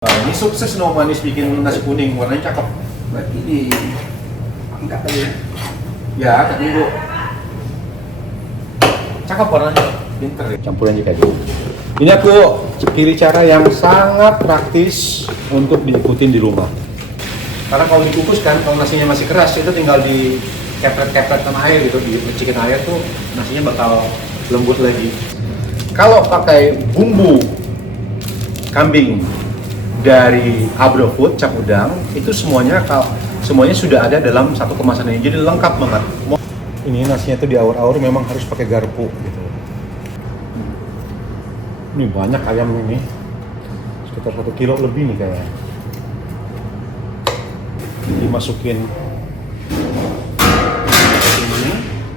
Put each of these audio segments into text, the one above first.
Ini sukses no manis bikin nasi kuning, warnanya cakep. Berarti di angkat kali ya? Ya, angkat dulu. Cakep warnanya, pinter ya. Campurannya kayak gitu. Ini aku ciri cara yang sangat praktis untuk diikutin di rumah. Karena kalau dikukus kan, kalau nasinya masih keras itu tinggal di kepret-kepret sama air gitu, dicikin air tuh nasinya bakal lembut lagi. Kalau pakai bumbu kambing dari Abrofood Cap Udang itu semuanya sudah ada dalam satu kemasan ini, jadi lengkap banget. Ini nasinya tuh diaur-aur memang harus pakai garpu gitu. Ini banyak ayam ini, sekitar 1 kilo lebih nih kayaknya. Dimasukin.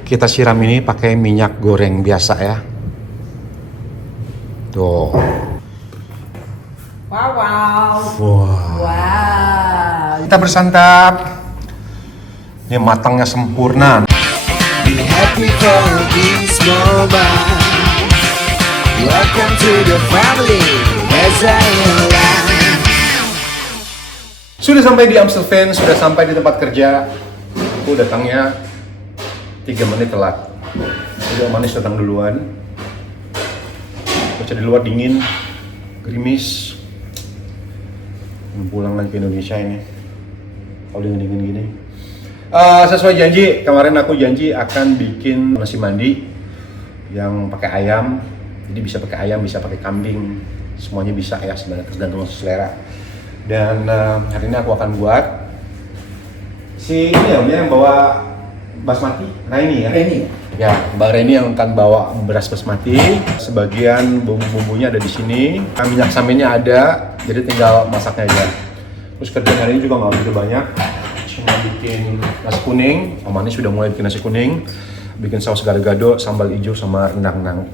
Kita siram ini pakai minyak goreng biasa ya. Tuh. Wow. Kita bersantap. Ini matangnya sempurna. Be happy for this moment. Welcome to the family as I am. Sudah sampai di Amstelveen, sudah sampai di tempat kerja. Aku datangnya 3 menit telat. Jadi Om Manis datang duluan. Cuaca di luar dingin, gerimis. Pulang lagi ke Indonesia ini. Kalau dingin-dingin gini. Sesuai janji, kemarin aku janji akan bikin nasi mandi yang pakai ayam. Jadi bisa pakai ayam, bisa pakai kambing, semuanya bisa ya, sebenarnya tergantung selera. Dan hari ini aku akan buat si ini yang bawa basmati, Raini ya? Ini Ya, Mbak Reni yang akan bawa beras basmati. Sebagian bumbu-bumbunya ada di sini, minyak saminnya ada, jadi tinggal masaknya aja. Terus kerjaan hari ini juga nggak begitu banyak, cuma bikin nasi kuning. Om Manis sudah mulai bikin nasi kuning, bikin saus gado-gado, sambal hijau sama rendang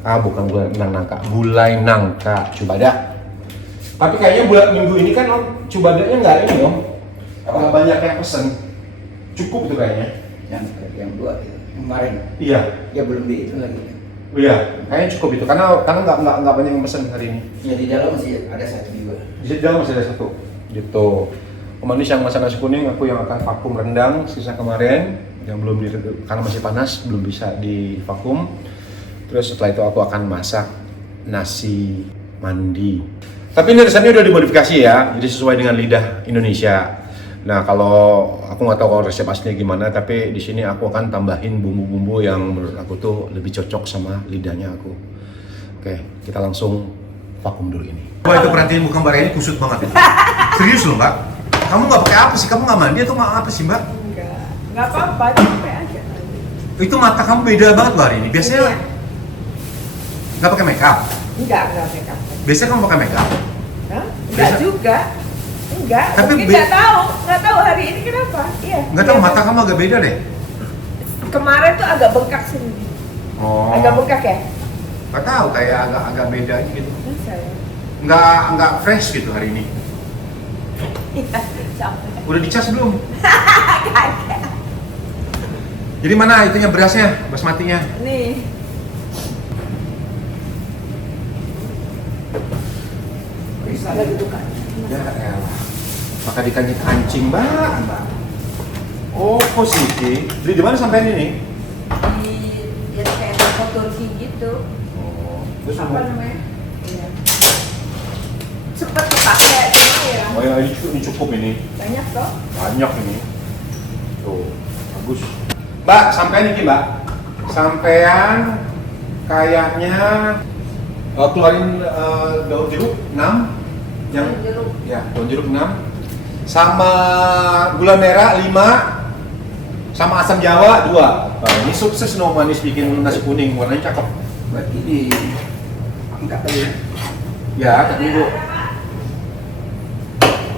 gulai nangka cubada. Tapi kayaknya bulan minggu ini kan Om, cubadanya nggak ini Om, nggak banyak yang pesen, cukup tuh kayaknya. yang dua itu. Kemarin Iya. dia belum di itu lagi. Iya, kayaknya cukup itu karena nggak banyak yang pesen hari ini. Ya di dalam masih ada satu juga. Di dalam masih ada satu. Gitu. Om Manis yang masak nasi kuning, aku yang akan vakum rendang sisa kemarin yang belum karena masih panas belum bisa divakum. Terus setelah itu aku akan masak nasi mandi. Tapi ini resepnya udah dimodifikasi ya, jadi sesuai dengan lidah Indonesia. Nah, kalau aku nggak tahu kalau resep aslinya gimana, tapi di sini aku akan tambahin bumbu-bumbu yang menurut aku tuh lebih cocok sama lidahnya aku. Oke, kita langsung vakum dulu ini. Wah, itu perhatiin muka Mbak Reni kusut banget itu. Serius loh, Mbak? Kamu nggak pakai apa sih? Kamu nggak mandi atau apa sih, Mbak? Enggak apa-apa, capek aja. Itu mata kamu beda banget loh hari ini. Biasanya nggak pakai makeup. Enggak make up. Biasanya kamu pakai makeup. Hah? Enggak Biasa- juga. Enggak, Tapi mungkin enggak tahu hari ini kenapa. Iya. Nggak tahu, Iya. mata kamu agak beda deh. Kemarin tuh agak bengkak sini. Oh. Agak bengkak ya? Nggak tahu, kayak agak beda gitu. Masa ya? Nggak fresh gitu hari ini. Iya, capek. Udah dicas belum? Jadi mana itunya berasnya, basmatinya? Nih. Bisa Lagi buka. Ya elah. Maka dikasih kancing, Mbak. Oh, positif. Beli di mana sampai ini? Di ya kayak toko Turki gitu. Oh, terus Apa namanya? Iya. Cepet dipakai cuma ya. Oh ya, ini cukup ini. Banyak toh. Banyak ini. Tuh, bagus. Mbak, sampai nih Mbak. Sampean kayaknya keluarin daun jeruk 6 yang Daun jeruk. ya, daun jeruk 6 sama gula merah 5 sama asam jawa 2. Nah, ini sukses no Manis bikin nasi kuning, warnanya cakep. Berarti di angkat kali ya? Ya, angkat dulu.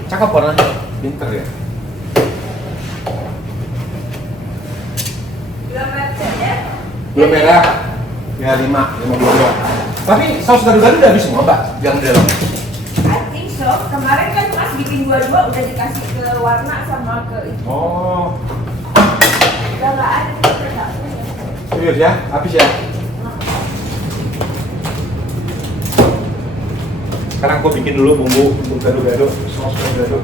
Cakep warnanya, pinter ya. Gula merah ya? Gula merah ya 5 gula. Tapi saus gado-gado udah habis semua, Mbak, yang di dalam. I think so. Kemarin kan Mas bikin dua-dua udah dikasih ke warna sama ke itu. Oh, Udah nggak ada sih udah. serius ya? Habis ya? Sekarang aku bikin dulu bumbu untuk gado-gado, saus gado-gado.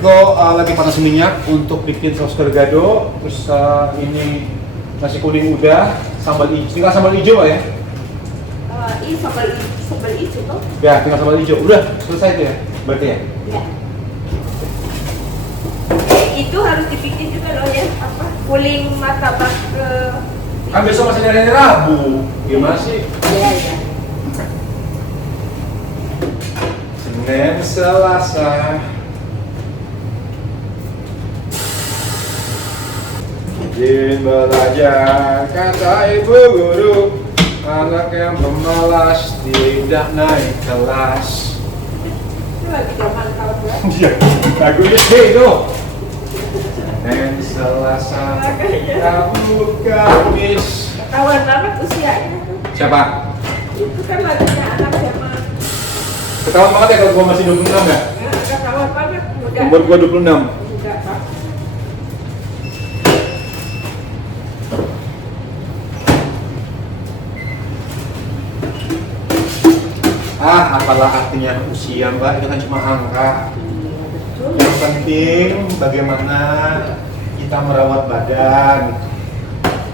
Aku lagi panas minyak untuk bikin saus gado-gado. Terus ini nasi kuning udah, sambal hijau. Tinggal sambal hijau Pak ya? Ini sambal hijau toh? Ya, tinggal sambal hijau. Udah selesai tuh ya? Berarti ya? Ya. Itu harus dibikin juga loh ya, apa? Kuling martabak ke. Kan besok masih ada hari Rabu. Gimana sih? Iya iya. Senin, Selasa. Rajin belajar, kata ibu guru, anak yang pemalas tidak naik kelas. Itu lagi zaman kawan gue. Iya, lagunya itu. Senin, Selasa, Rabu, Kamis. Kawan banget usianya tuh. Siapa? Itu kan lagunya anak zaman. Ketahuan banget ya kalau gua masih 26 ya? Kawan banget muda. Umur gua 26. Muda Pak. Apalah artinya usia Mbak, itu kan cuma angka. Yang penting bagaimana kita merawat badan,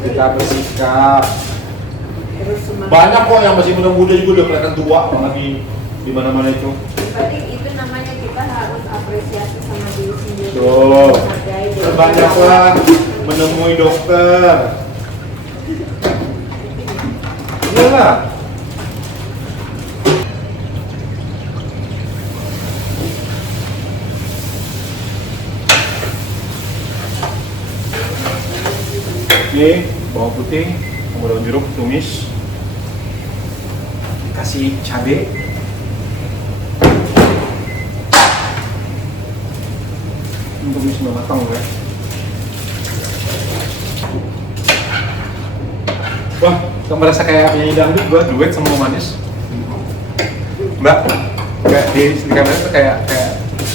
kita bersikap. Terus semangat. Banyak kok yang masih muda-muda juga udah kelihatan tua banget di mana-mana itu. Yang penting itu namanya kita harus apresiasi sama diri sendiri. Tuh, Menghargai diri terbanyaklah menemui dokter. Iyalah. Ini bawang putih, daun jeruk, tumis, kasih cabai, tumis matang ya. Wah, kamu merasa kayak penyanyi dangdut, gua duet sama manis. Mbak, kayak di kamera tuh kayak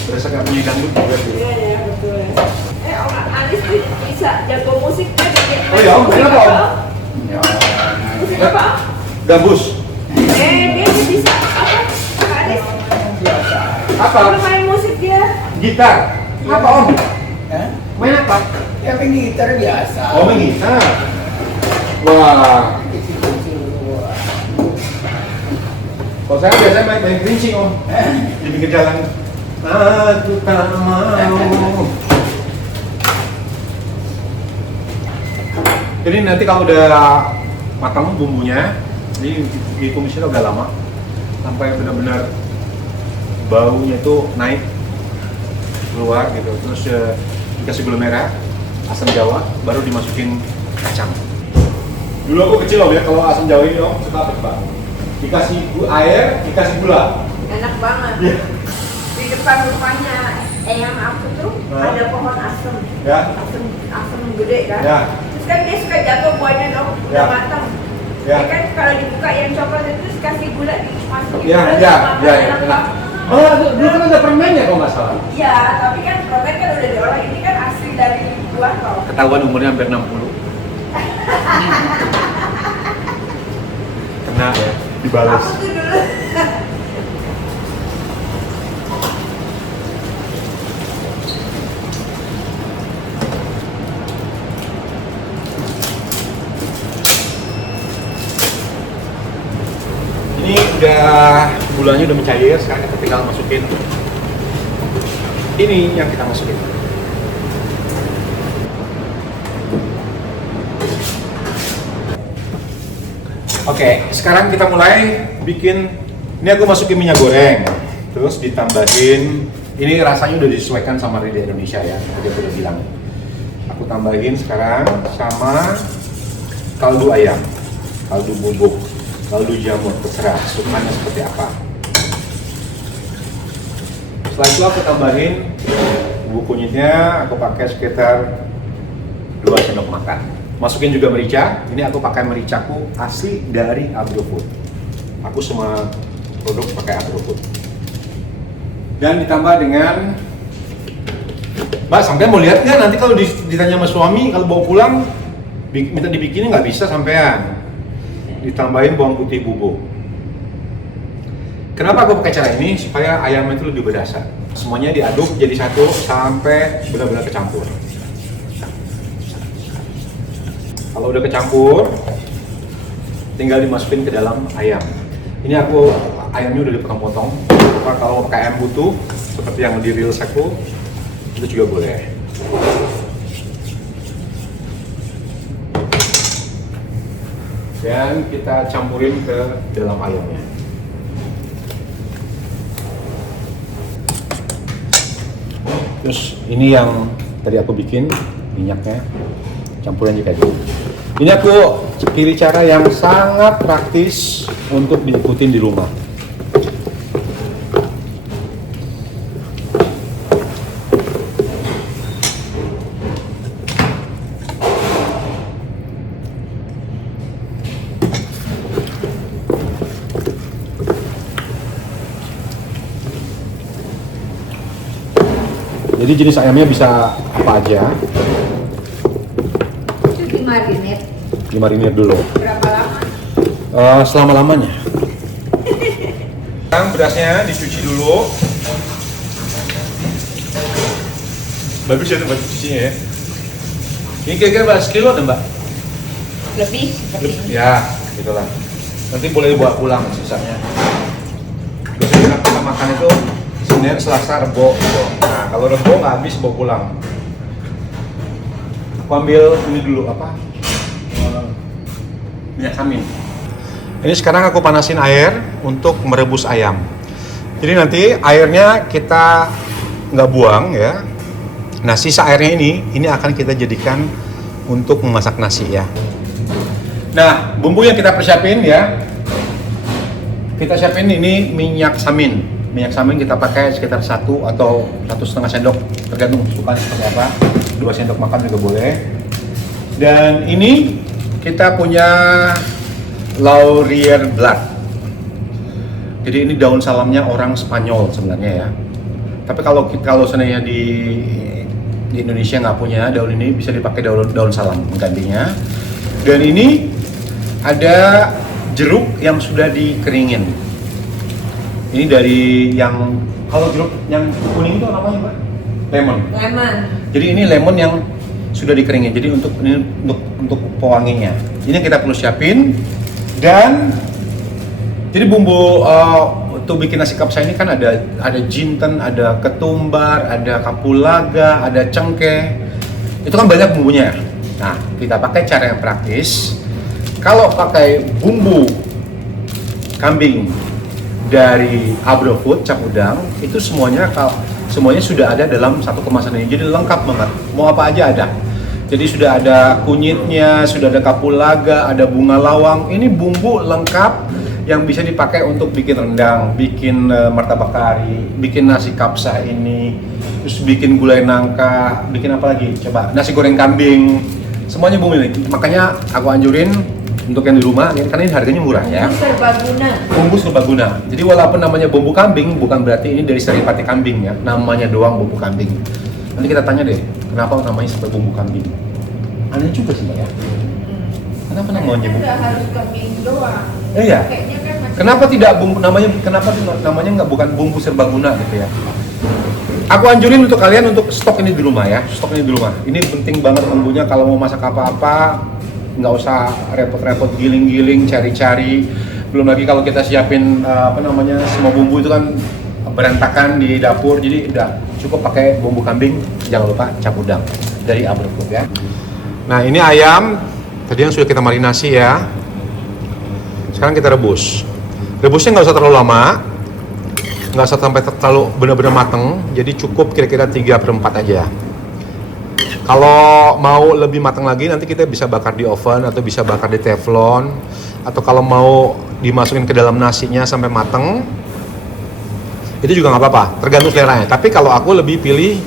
berasa kayak penyanyi dangdut duet gitu. Iya ya betul. Om Anis tuh bisa jago musik kan? Oh ya, Om, kenapa Om? Ya. Musik apa? Gabus. Dia bisa apa? Om Anis? Biasa. Apa? Dia main musik dia. Gitar. Apa Om? Hah? Main apa? Ya main gitar biasa. Oh, main gitar. Wah, kalau saya biasanya main kerincing Om, di pinggir jalan. Aku tak mau. Jadi nanti kalau udah matang bumbunya, ini ditumisnya udah lama, sampai benar-benar baunya itu naik keluar gitu. Terus dikasih gula merah, asam jawa, baru dimasukin kacang. Dulu aku kecil Om ya, kalau asam jawa ini Om suka apa Pak? Dikasih air, dikasih gula. Enak banget. Iya. Di depan rumahnya yang aku tuh ada pohon asem. Ya. Asem gede kan. Ya. Terus kan dia suka jatuh buahnya dong, udah Ya. matang. Ya. Dia kan kalau dibuka yang coklat itu terus kasih gula dimasukin. Ya, terus ya, makan, ya, enak enak. banget. Oh, dulu kan ada permennya kalau nggak salah. Iya, tapi kan permen kan udah diolah, ini kan asli dari buah loh. Ketahuan umurnya hampir 60. Kena ya, dibalas. Aku tuh dulu. Ini udah gulanya udah mencair, sekarang kita tinggal masukin ini yang kita masukin. Oke, sekarang kita mulai bikin. Ini aku masukin minyak goreng, terus ditambahin. Ini rasanya udah disesuaikan sama lidah Indonesia ya, tadi aku udah bilang. Aku tambahin sekarang sama kaldu ayam, kaldu bubuk, kaldu jamur, terserah sukanya seperti apa. Setelah itu aku tambahin Bubuk kunyitnya aku pakai sekitar 2 sendok makan. Masukin juga merica. Ini aku pakai mericaku asli dari Agrofood. Aku semua produk pakai Agrofood. Dan ditambah dengan, Mbak, sampai mau lihat nggak nanti kalau ditanya sama suami kalau bawa pulang minta dibikinin nggak bisa sampean. Ditambahin bawang putih bubuk. Kenapa aku pakai cara ini? Supaya ayamnya itu lebih berasa. Semuanya diaduk jadi satu sampai benar-benar kecampur. Kalau udah kecampur, tinggal dimasukin ke dalam ayam. Ini ayamnya udah dipotong-potong. Kalau pakai ayam butuh, seperti yang di Reels aku, itu juga boleh. Dan kita campurin ke dalam ayamnya. Terus ini yang tadi aku bikin minyaknya, campuran juga gitu. Ini aku pilih cara yang sangat praktis untuk diikutin di rumah. Jadi jenis ayamnya bisa apa aja. Itu dimarinate. Dimarinir dulu. Berapa lama? Selama-lamanya. Sekarang berasnya dicuci dulu. Bagus ya tempat cucinya ya. Ini kira-kira berapa kilo ada, Mbak? Lebih seperti ini. Ya, gitulah. Nanti boleh dibawa pulang sisanya. Biasanya kita makan itu Senin, Selasa, Rebo. Nah, kalau Rebo nggak habis bawa pulang. Aku ambil ini dulu apa? Minyak samin. Ini sekarang aku panasin air untuk merebus ayam. Jadi nanti airnya kita nggak buang ya. Nah, sisa airnya ini akan kita jadikan untuk memasak nasi ya. Nah, bumbu yang kita persiapin ya. Kita siapin ini minyak samin. Minyak samin kita pakai sekitar 1 atau 1,5 sendok, tergantung suka seperti apa. 2 sendok makan juga boleh. Dan ini kita punya laurier blood. Jadi ini daun salamnya orang Spanyol sebenarnya ya. Tapi kalau seandainya di Indonesia nggak punya daun ini, bisa dipakai daun salam menggantinya. Dan ini ada jeruk yang sudah dikeringin. Ini dari yang, kalau jeruk yang kuning itu namanya Mbak? Lemon. Lemon. Jadi ini lemon yang sudah dikeringin. Jadi untuk pewanginya. Ini kita perlu siapin. Dan jadi bumbu untuk bikin nasi kapsa ini kan ada jinten, ada ketumbar, ada kapulaga, ada cengkeh. Itu kan banyak bumbunya. Nah, kita pakai cara yang praktis. Kalau pakai bumbu kambing dari Agrofood cap udang, itu semuanya sudah ada dalam satu kemasan ini. Jadi lengkap banget. Mau apa aja ada. Jadi sudah ada kunyitnya, sudah ada kapulaga, ada bunga lawang. Ini bumbu lengkap yang bisa dipakai untuk bikin rendang, bikin martabak kari, bikin nasi kapsa ini, terus bikin gulai nangka, bikin apa lagi? Coba nasi goreng kambing. Semuanya bumbu ini. Makanya aku anjurin untuk yang di rumah, karena ini harganya murah ya. Serbaguna. Bumbu serbaguna. Jadi walaupun namanya bumbu kambing, bukan berarti ini dari seripati kambing ya. Namanya doang bumbu kambing. Nanti kita tanya deh, kenapa namanya sampai bumbu kambing? Aneh juga sih Mbak ya. Kenapa namanya bumbu? Nggak harus kambing doang. Iya. Kayaknya kan masih Kenapa tidak bumbu namanya nggak bukan bumbu serbaguna gitu ya? Aku anjurin untuk kalian untuk stok ini di rumah ya, stok ini di rumah. Ini penting banget bumbunya kalau mau masak apa-apa, nggak usah repot-repot giling-giling, cari-cari. Belum lagi kalau kita siapin semua bumbu itu kan berantakan di dapur, jadi udah cukup pakai bumbu kambing. Jangan lupa cap udang dari Agrofood ya. Nah ini ayam tadi yang sudah kita marinasi ya. Sekarang kita rebus. Rebusnya nggak usah terlalu lama, nggak usah sampai terlalu benar-benar mateng. Jadi cukup kira-kira 3/4 aja. Kalau mau lebih matang lagi nanti kita bisa bakar di oven atau bisa bakar di teflon. Atau kalau mau dimasukin ke dalam nasinya sampai mateng, itu juga nggak apa-apa, tergantung seleranya. Tapi kalau aku lebih pilih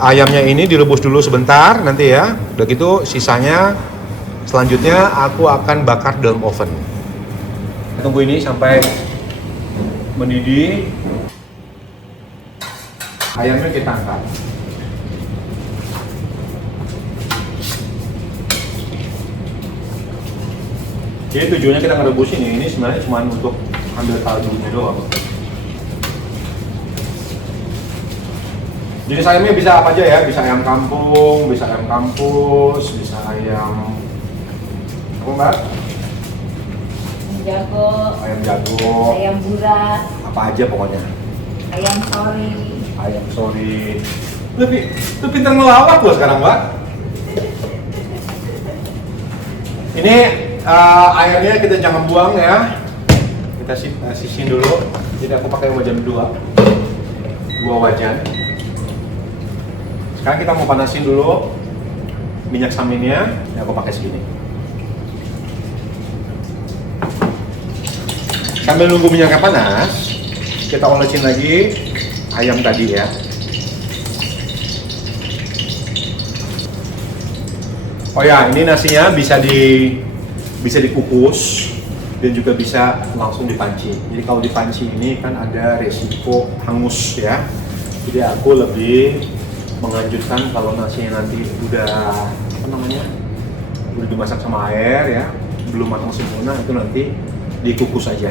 ayamnya ini direbus dulu sebentar nanti ya. Udah gitu sisanya selanjutnya aku akan bakar dalam oven. Tunggu ini sampai mendidih. Ayamnya kita angkat. Jadi tujuannya kita ngerebus ini sebenarnya cuma untuk ambil kaldunya doang. Jenis ayamnya bisa apa aja ya, bisa ayam kampung, bisa ayam kampus, bisa ayam apa mbak? Ayam jago, ayam buras, apa aja pokoknya. ayam sori. Ayam sori. Lu pintar ngelawak lo sekarang mbak. Ini airnya kita jangan buang ya. Kita sisihin dulu. Jadi aku pakai wajan 2 wajan. Sekarang kita mau panasin dulu minyak saminnya. Ini aku pakai segini. Sambil nunggu minyaknya panas, kita olesin lagi ayam tadi ya. Oh ya, ini nasinya bisa dikukus dan juga bisa langsung dipanci. Jadi kalau dipanci ini kan ada resiko hangus ya. Jadi aku lebih menganjurkan kalau nasinya nanti udah udah dimasak sama air ya, belum matang sempurna, itu nanti dikukus aja.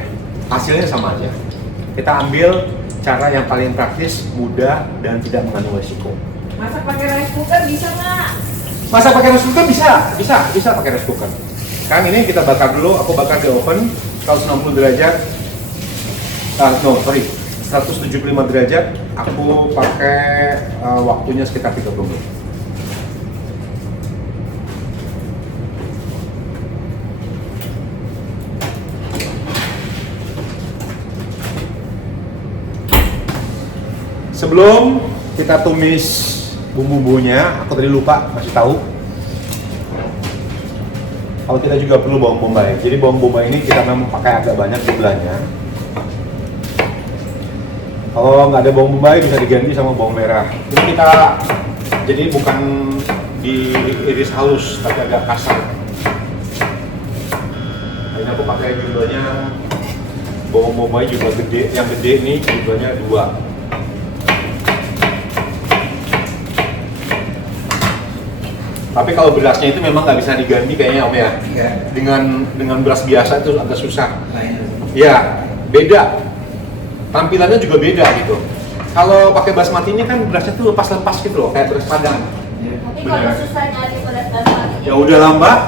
Hasilnya sama aja. Kita ambil cara yang paling praktis, mudah dan tidak mengandung resiko. Masak pakai rice cooker bisa nggak? Masak pakai rice cooker bisa pakai rice cooker. Sekarang ini kita bakar dulu, aku bakar di oven 160 derajat. 175 derajat. Aku pakai waktunya sekitar 30 menit. Sebelum kita tumis bumbu-bumbunya, aku tadi lupa kasih tahu. Kalau kita juga perlu bawang bombay. Jadi bawang bombay ini kita memang pakai agak banyak jumlahnya. Kalau nggak ada bawang bombay bisa diganti sama bawang merah. Ini kita jadi bukan diiris halus tapi agak kasar. Ini aku pakai jumlahnya bawang bombay juga gede. Yang gede ini jumlahnya 2. Tapi kalau berasnya itu memang nggak bisa diganti kayaknya Om ya. Iya. Dengan beras biasa itu agak susah. Lain. Ya, beda. Tampilannya juga beda gitu. Kalau pakai basmati ini kan berasnya tuh lepas-lepas gitu loh, kayak beras Padang. Tapi kalau susah nyari beras basmati. Ya udah lah Mbak.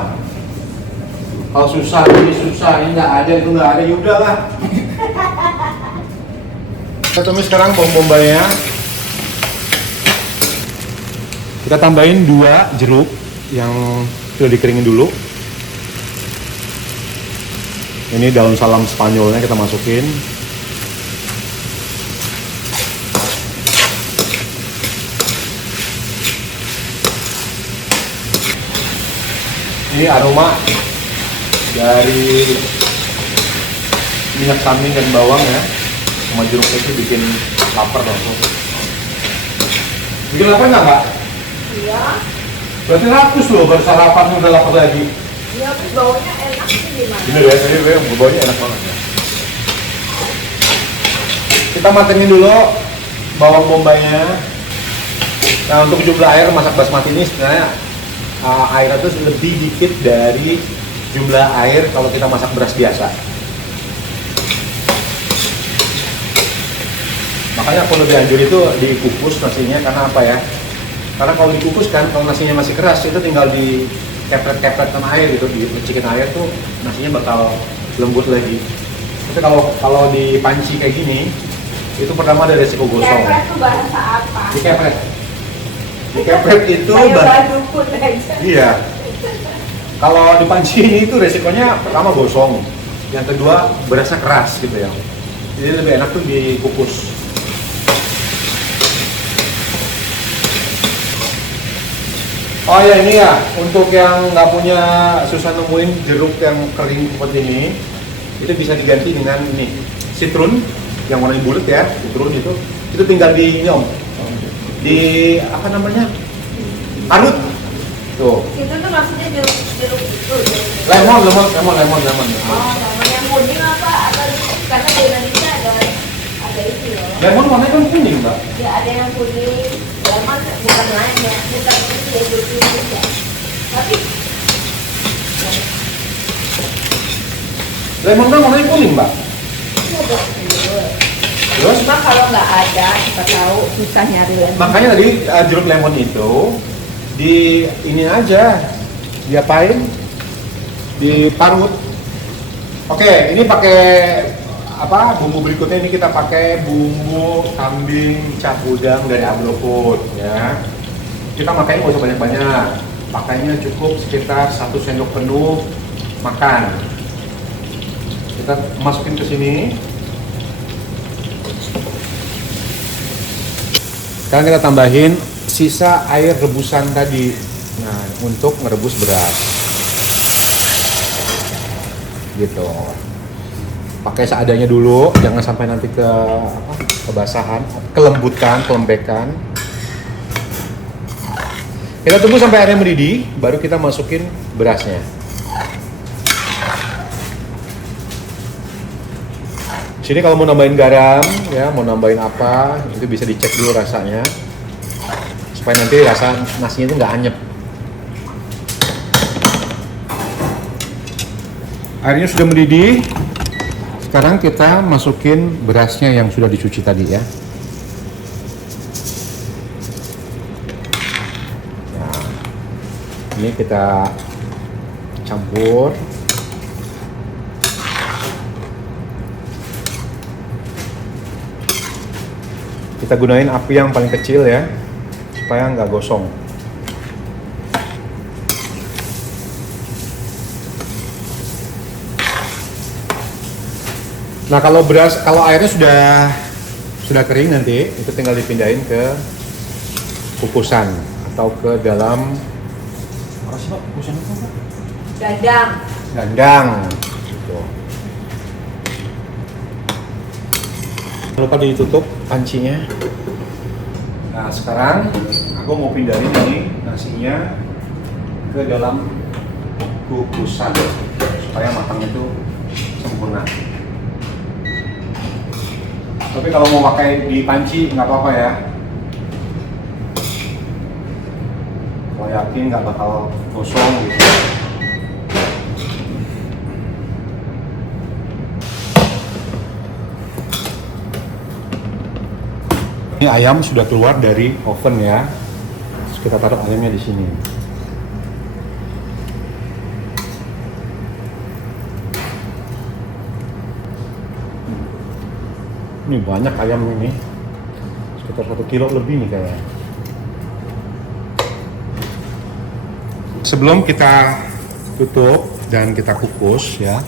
Kalau susah ini nggak ada itu nggak ada, ya udahlah. Kita tumis sekarang bawang bombaynya. Kita tambahin 2 jeruk yang sudah dikeringin dulu. Ini daun salam Spanyolnya kita masukin. Ini aroma dari minyak samin dan bawang ya, sama jeruk itu bikin lapar langsung. Bikin lapar nggak Mbak? Iya. Berarti rakus loh, baru sarapan udah lapar lagi. Iya, tapi baunya enak sih gimana? Bener ya, tadi baunya enak banget ya. Kita matengin dulu bawang bombaynya. Nah untuk jumlah air masak basmati ini sebenarnya airnya itu lebih dikit dari jumlah air kalau kita masak beras biasa. Makanya aku lebih anjur itu dikukus nasinya, karena apa ya? Karena kalau dikukus kan, kalau nasinya masih keras itu tinggal dikepret-kepret sama air gitu, dicikin air tuh nasinya bakal lembut lagi. Tapi kalau dipanci kayak gini, itu pertama ada resiko gosong. Kepret itu bahasa apa? Dikepret. Dikepret itu Kayak dukun aja. Iya. Kalau dipanci ini itu resikonya pertama gosong, yang kedua berasa keras gitu ya. Jadi lebih enak tuh dikukus. Oh ya ini ya, untuk yang nggak punya susah nemuin jeruk yang kering seperti ini, itu bisa diganti dengan ini, citrun yang warnanya bulat ya, citrun itu tinggal dinyom. di apa namanya? Parut. Tuh. Itu tuh maksudnya jeruk itu. Lemon. Oh, lemon yang kuning apa? Atau karena di Indonesia ada itu loh. Lemon warnanya kan kuning, Mbak. Ya ada yang kuning, lemon bukan lain ya, bukan itu ya jeruk Indonesia. Tapi Lemon kan warnanya kuning, Mbak. ada. Terus Cuma kalau nggak ada, kita tahu susah nyari lemon. makanya tadi jeruk lemon itu di ini aja diapain? Diparut. Oke, ini pakai apa? Bumbu berikutnya ini kita pakai bumbu kambing cap udang dari Agrofood ya. Kita makanya nggak usah banyak-banyak. Pakainya cukup sekitar 1 sendok penuh makan. Kita masukin ke sini. Sekarang kita tambahin sisa air rebusan tadi. Nah, untuk merebus beras. Gitu. Pakai seadanya dulu, jangan sampai nanti kebasahan, kelembutan, kelembekan. Kita tunggu sampai airnya mendidih, baru kita masukin berasnya. Sini kalau mau nambahin garam, ya mau nambahin apa, itu bisa dicek dulu rasanya, supaya nanti rasa nasinya itu nggak anyep. Airnya sudah mendidih. Sekarang kita masukin berasnya yang sudah dicuci tadi ya. Nah, ini kita campur. Kita gunain api yang paling kecil ya, supaya nggak gosong. Nah kalau airnya sudah kering nanti, itu tinggal dipindahin ke kukusan atau ke dalam apa sih Pak? Kukusan apa Pak? Dandang. Gitu. Jangan lupa ditutup pancinya. Nah sekarang aku mau pindahin ini nasinya ke dalam kukusan supaya matangnya itu sempurna. Tapi kalau mau pakai di panci nggak apa-apa ya. Kalau yakin nggak bakal gosong gitu. Ini ayam sudah keluar dari oven ya. Terus kita taruh ayamnya di sini. Ini banyak ayam ini, sekitar 1 kilo lebih nih kayaknya. Sebelum kita tutup dan kita kukus ya,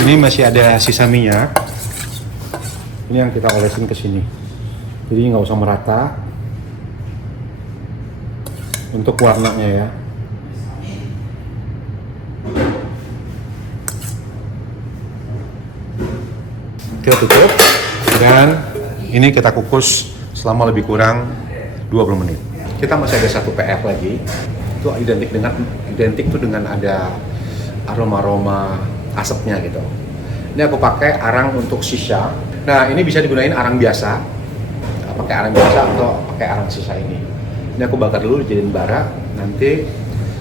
ini masih ada sisa minyak. Ini yang kita olesin ke sini. Jadi nggak usah merata. Untuk warnanya ya. Kita tutup. Dan ini kita kukus selama lebih kurang 20 menit. Kita masih ada satu PR lagi. Itu identik tuh dengan ada aroma-aroma asapnya gitu. Ini aku pakai arang untuk sisa. Nah, ini bisa digunain arang biasa. Pakai arang biasa atau pakai arang sisa ini. Ini aku bakar dulu dijadiin bara. Nanti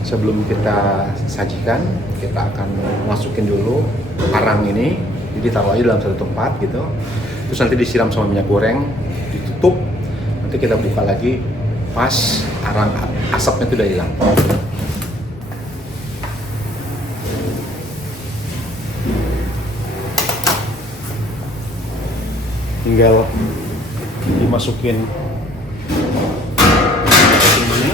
sebelum kita sajikan, kita akan masukin dulu arang ini. Jadi taruh aja dalam satu tempat gitu. Terus nanti disiram sama minyak goreng, ditutup, nanti kita buka lagi pas arang asapnya itu udah hilang. Tinggal dimasukin ini.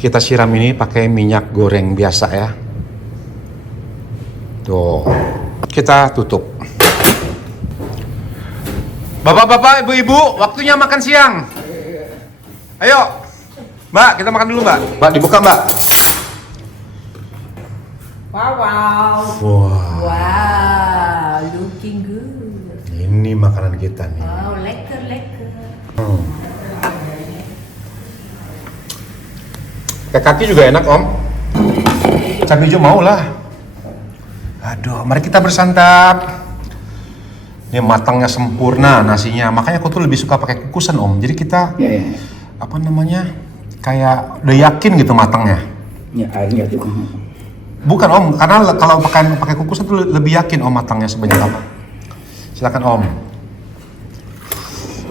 Kita siram ini pakai minyak goreng biasa ya. Tuh, kita tutup. Bapak-bapak, ibu-ibu, waktunya makan siang. Ayo, Mbak, kita makan dulu, Mbak. Mbak, dibuka, Mbak. Wow, looking good. Ini makanan kita nih. Wow, lekker. Kayak kaki juga enak om. Cabai hijau mau lah. Aduh, mari kita bersantap. Ini matangnya sempurna nasinya. Makanya aku tuh lebih suka pakai kukusan om. Jadi kita Ya. apa namanya? Kayak udah yakin gitu matangnya. Ya, airnya juga. Bukan om, karena kalau pakai kukusan tuh lebih yakin om matangnya sebanyak apa. Silakan om.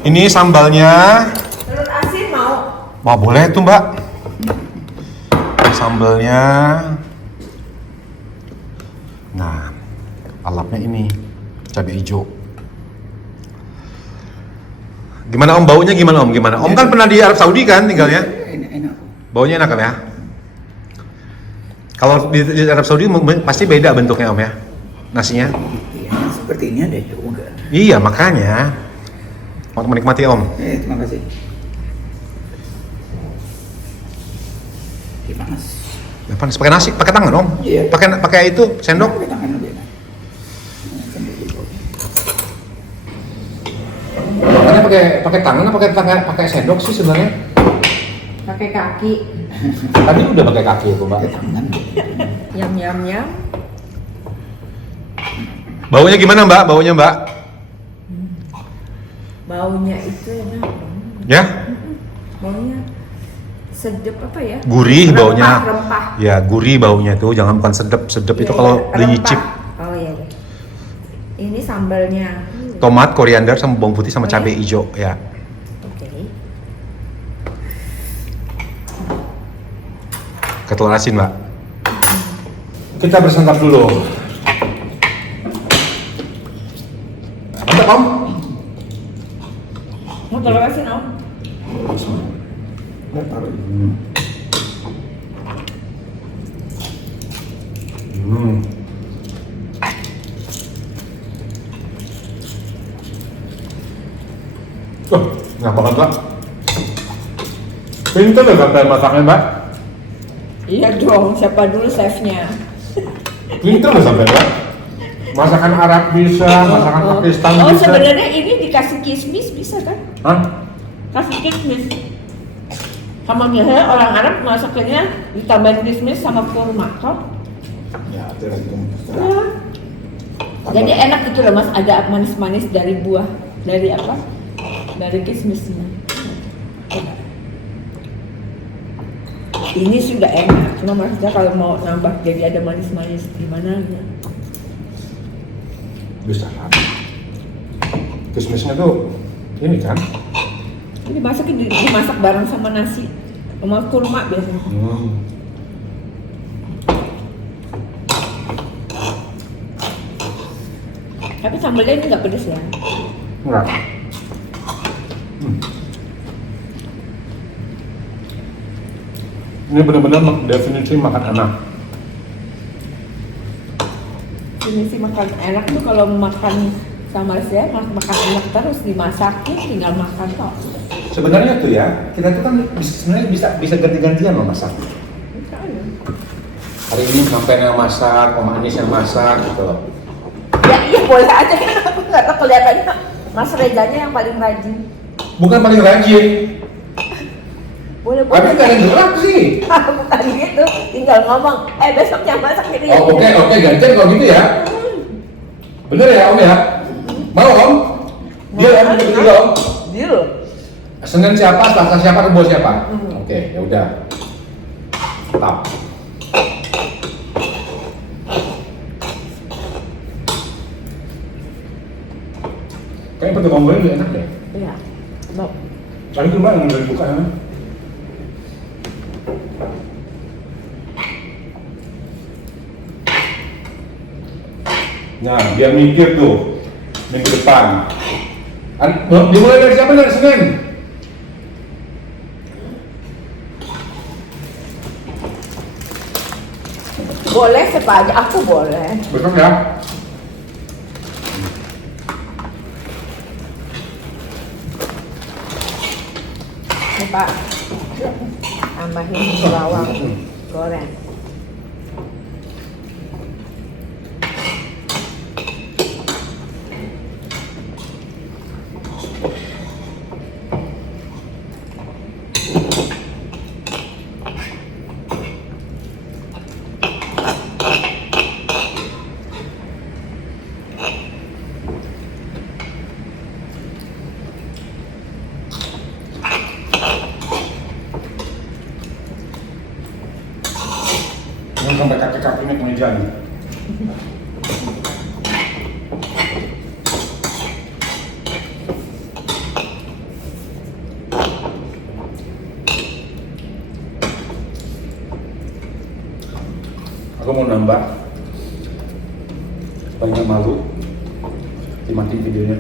Ini sambalnya. Telur asin mau? Wah boleh tuh mbak. Sambalnya. Nah, alapnya ini cabai hijau. Gimana om baunya gimana om? Gimana? Om kan pernah di Arab Saudi kan tinggalnya? Enak. Baunya enak kan ya? Kalau di Arab Saudi pasti beda bentuknya om ya? Nasinya? Iya, seperti ini ada juga. Iya makanya. Mau menikmati om. Terima kasih. Panas. Ya, panas pakai nasi, pakai tangan om. Iya. Pakai itu sendok. Pakai tangan lebih enak. Makanya pakai tangan apa pakai sendok sih sebenarnya? Pakai kaki. Tadi udah pakai kaki itu mbak. Pakai tangan. Yam. Baunya gimana mbak? Baunya mbak? Baunya itu enak. Ya? Baunya sedep apa ya? Gurih baunya. Rempah. Ya gurih baunya tuh, jangan bukan sedep. Sedep itu Iya, kalau iya, beli rempah. nyicip. Oh iya. Ini sambalnya. Tomat, koriander, sama bawang putih sama Oh, cabai ya? hijau ya. Oke. Ke telur asin mbak. Kita bersantap dulu. Mantap om. Mau telur asin om? Nggak taruh. Nggak banget mbak. Pintar ya sampai masaknya mbak. Iya dong, siapa dulu chefnya? Pintar ya sampai mbak. Masakan Arab bisa, masakan Pakistan Oh bisa. sebenarnya ini dikasih kismis bisa kan? Hah? Kasih kismis. Sama biasanya orang Arab masaknya ditambahin kismis sama kurma, kok? Ya, tergantung. Ya. Jadi enak gitu loh mas, ada manis-manis dari buah, dari apa? Dari kismisnya. Enak. Ini sudah enak, cuma maksudnya kalau mau nambah jadi ada manis-manis gimana ya? Bisa kan. Kismisnya tuh ini kan. Ini dimasak bareng sama nasi, sama kurma biasanya. Tapi sambalnya ini nggak pedes ya? Enggak. Ini benar-benar definisi makan enak. Ini sih makan enak tuh kalau makan sama saya makan enak terus dimasakin tinggal makan kok. Sebenarnya tuh ya, kita tuh kan sebenarnya bisa ganti-gantian loh masak. Hari ini sampai yang masak, Om Anis yang masak gitu loh. Ya iya boleh aja kan aku nggak tahu kelihatannya Mas Rezanya yang paling rajin. Bukan paling rajin, Boleh tapi boleh. nggak ada yang gerak sih. Bukan gitu, tinggal ngomong. Besok yang masak ini. Oh, oke, gantian kalau gitu ya. Bener ya Om ya? Mau Om? Dia Om, begitu juga Om. Deal. Senin siapa, Selasa siapa, Rabu siapa? Oke, ya udah. Tetap. Kayaknya pakai bawang goreng lebih enak deh. Iya. Mau. Tadi tuh Mbak yang udah dibuka ya. Nah, biar mikir tuh minggu depan. Dimulai dari siapa dari Senin? Boleh siapa aja, aku boleh. Besok ya. Nih Pak, tambahin bawang goreng. langsung sampai kaki-kakinya ke meja nih. Aku mau nambah supaya nggak malu, dimatiin videonya.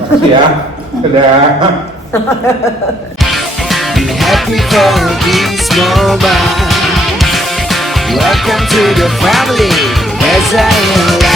Makasih ya. Dadah. Be happy for this moment. Welcome to the family. As I am.